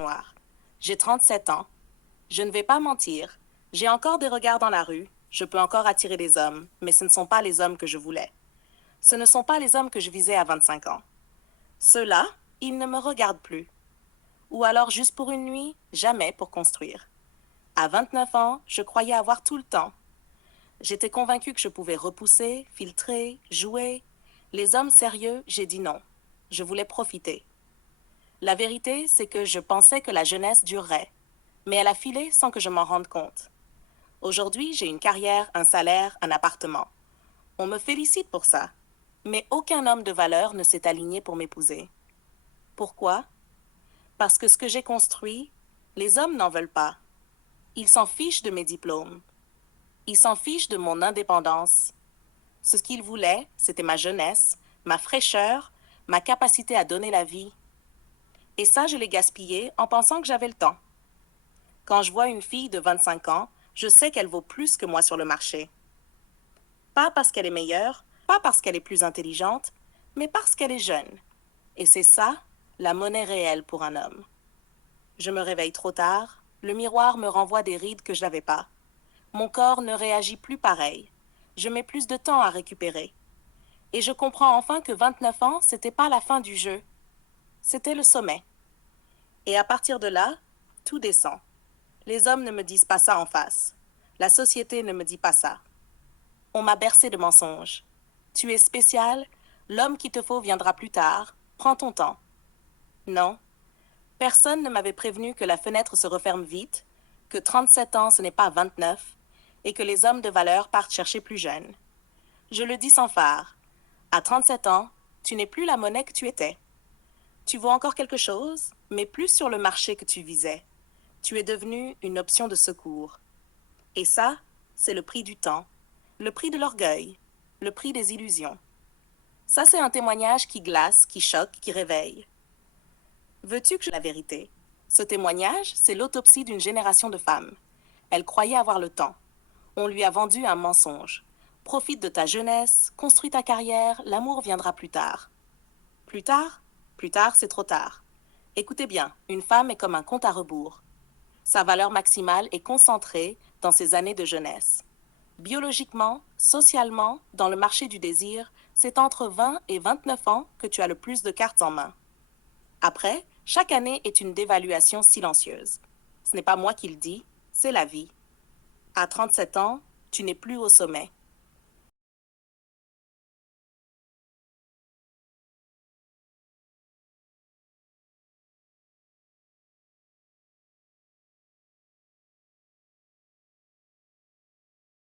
noir. J'ai 37 ans. Je ne vais pas mentir. J'ai encore des regards dans la rue. Je peux encore attirer des hommes, mais ce ne sont pas les hommes que je voulais. Ce ne sont pas les hommes que je visais à 25 ans. Ceux-là, ils ne me regardent plus. Ou alors juste pour une nuit, jamais pour construire. À 29 ans, je croyais avoir tout le temps. J'étais convaincue que je pouvais repousser, filtrer, jouer. Les hommes sérieux, j'ai dit non. Je voulais profiter. La vérité, c'est que je pensais que la jeunesse durerait, mais elle a filé sans que je m'en rende compte. Aujourd'hui, j'ai une carrière, un salaire, un appartement. On me félicite pour ça, mais aucun homme de valeur ne s'est aligné pour m'épouser. Pourquoi? Parce que ce que j'ai construit, les hommes n'en veulent pas. Ils s'en fichent de mes diplômes. Ils s'en fichent de mon indépendance. Ce qu'ils voulaient, c'était ma jeunesse, ma fraîcheur, ma capacité à donner la vie. Et ça, je l'ai gaspillé en pensant que j'avais le temps. Quand je vois une fille de 25 ans, je sais qu'elle vaut plus que moi sur le marché. Pas parce qu'elle est meilleure, pas parce qu'elle est plus intelligente, mais parce qu'elle est jeune. Et c'est ça, la monnaie réelle pour un homme. Je me réveille trop tard, le miroir me renvoie des rides que je n'avais pas. Mon corps ne réagit plus pareil. Je mets plus de temps à récupérer. Et je comprends enfin que 29 ans, c'était pas la fin du jeu. C'était le sommet. Et à partir de là, tout descend. Les hommes ne me disent pas ça en face. La société ne me dit pas ça. On m'a bercé de mensonges. Tu es spécial, l'homme qu'il te faut viendra plus tard, prends ton temps. Non, personne ne m'avait prévenu que la fenêtre se referme vite, que 37 ans ce n'est pas 29, et que les hommes de valeur partent chercher plus jeunes. Je le dis sans phare. À 37 ans, tu n'es plus la monnaie que tu étais. Tu vaux encore quelque chose, mais plus sur le marché que tu visais. Tu es devenu une option de secours. Et ça, c'est le prix du temps, le prix de l'orgueil, le prix des illusions. Ça, c'est un témoignage qui glace, qui choque, qui réveille. Veux-tu que je la vérité? Ce témoignage, c'est l'autopsie d'une génération de femmes. Elle croyait avoir le temps. On lui a vendu un mensonge. Profite de ta jeunesse, construis ta carrière, l'amour viendra plus tard. Plus tard? Plus tard, c'est trop tard. Écoutez bien, une femme est comme un compte à rebours. Sa valeur maximale est concentrée dans ses années de jeunesse. Biologiquement, socialement, dans le marché du désir, c'est entre 20 et 29 ans que tu as le plus de cartes en main. Après, chaque année est une dévaluation silencieuse. Ce n'est pas moi qui le dis, c'est la vie. À 37 ans, tu n'es plus au sommet.